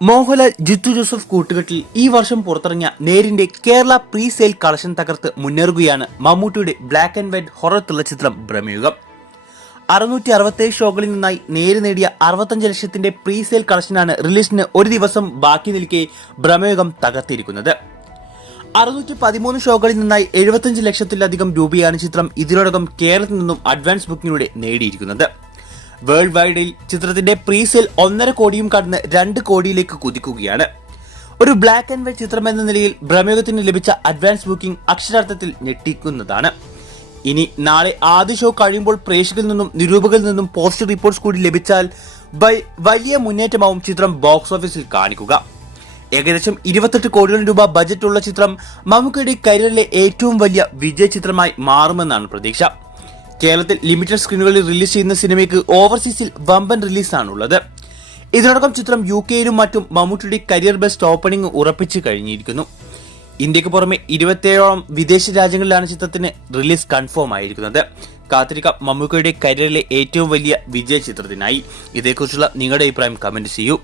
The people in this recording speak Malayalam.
മോഹൻലാൽ ജിത്തു ജോസഫ് കൂട്ടുകെട്ടിൽ ഈ വർഷം പുറത്തിറങ്ങിയ നേരിന്റെ കേരള പ്രീ സെയിൽ കളക്ഷൻ തകർത്ത് മുന്നേറുകയാണ് മമ്മൂട്ടിയുടെ black and white horror thriller ചിത്രം ഭ്രമയുഗം. 667 ഷോകളിൽ നിന്നായി നേര് നേടിയ 65 ലക്ഷത്തിന്റെ പ്രീ സെയിൽ കളക്ഷനാണ് റിലീസിന് ഒരു ദിവസം ബാക്കി നിൽക്കെ ഭ്രമയുഗം തകർത്തിരിക്കുന്നത്. 613 ഷോകളിൽ നിന്നായി 75 ലക്ഷത്തിലധികം രൂപയാണ് ചിത്രം ഇതിനോടകം കേരളത്തിൽ നിന്നും അഡ്വാൻസ് ബുക്കിങ്ങിലൂടെ നേടിയിരിക്കുന്നത്. വേൾഡ് വൈഡിൽ ചിത്രത്തിന്റെ പ്രീ സെയിൽ 1.5 കോടിയും കടന്ന് 2 കോടിയിലേക്ക് കുതിക്കുകയാണ്. ഒരു ബ്ലാക്ക് ആൻഡ് വൈറ്റ് ചിത്രം എന്ന നിലയിൽ ഭ്രമയുഗത്തിന് ലഭിച്ച അഡ്വാൻസ് ബുക്കിംഗ് അക്ഷരാർത്ഥത്തിൽ ഞെട്ടിക്കുന്നതാണ്. ഇനി നാളെ ആദ്യ ഷോ കഴിയുമ്പോൾ പ്രേക്ഷകരിൽ നിന്നും നിരൂപകരിൽ നിന്നും പോസിറ്റീവ് റിപ്പോർട്ട്സ് കൂടി ലഭിച്ചാൽ വലിയ മുന്നേറ്റമാവും ചിത്രം ബോക്സ് ഓഫീസിൽ കാണിക്കുക. ഏകദേശം 28 കോടിയോളം രൂപ ബജറ്റുള്ള ചിത്രം മമ്മൂക്കയുടെ കരിയറിലെ ഏറ്റവും വലിയ വിജയ ചിത്രമായി മാറുമെന്നാണ് പ്രതീക്ഷ. കേരളത്തിൽ ലിമിറ്റഡ് സ്ക്രീനുകളിൽ റിലീസ് ചെയ്യുന്ന സിനിമയ്ക്ക് ഓവർസീസിൽ വമ്പൻ റിലീസാണുള്ളത്. ഇതിനോടകം ചിത്രം UK-യിലും മറ്റും മമ്മൂട്ടിയുടെ കരിയർ ബെസ്റ്റ് ഓപ്പണിംഗ് ഉറപ്പിച്ചു കഴിഞ്ഞിരിക്കുന്നു. ഇന്ത്യക്ക് പുറമെ 27ഓളം വിദേശ രാജ്യങ്ങളിലാണ് ചിത്രത്തിന് റിലീസ് കൺഫേം ആയിരിക്കുന്നത്. കാത്തിരിക്കാം മമ്മൂക്കയുടെ കരിയറിലെ ഏറ്റവും വലിയ വിജയ ചിത്രത്തിനായി. ഇതേക്കുറിച്ചുള്ള നിങ്ങളുടെ അഭിപ്രായം കമന്റ് ചെയ്യൂ.